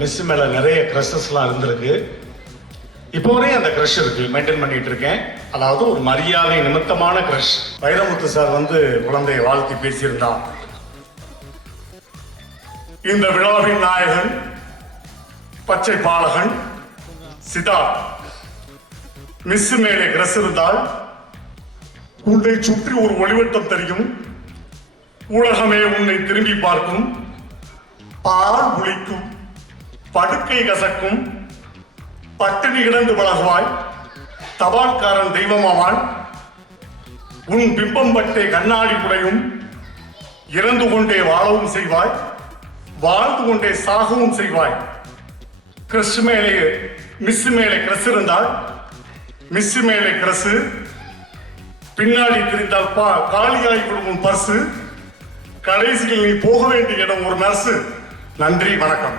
Miss மேல நிறைய க்ரஷஸ்லாம் இருந்திருக்கு. இப்போ வரையும் அந்த க்ரஷ் இருக்கு, மெயின்டைன் பண்ணிட்டு இருக்கேன். அதாவது ஒரு மரியாதை நிமித்தமான க்ரஷ். வைரமுத்து சார் குழந்தையை வாழ்த்தி பேசியிருந்தார். இந்த விழாவின் நாயகன் பச்சை பாலகன் சித்தார்த். மிஸ் மேலே க்ரஷ் இருந்தால் உன்னை சுற்றி ஒரு ஒளிவட்டம் தெரியும், உலகமே உன்னை திரும்பி பார்க்கும், பால் புளிக்கும், படுக்கை கசக்கும், பட்டினி கிடந்து பழகுவாய், தபால்காரன் தெய்வமாவான், உன் பிம்பம் பட்டே கண்ணாடி குடையும், இறந்து கொண்டே வாழவும் செய்வாய், வாழ்ந்து கொண்டே சாகவும் செய்வாய். கிறிஸ் மேலே மிஸ் மேலே கிரஸ் இருந்தால் மிஸ் மேலே கிரஸ், பின்னாடி திரிந்தால் காலியாகி விடும் பர்சு, கடைசியில் நீ போக வேண்டிய இடம் ஒரு நர்ஸு. நன்றி, வணக்கம்.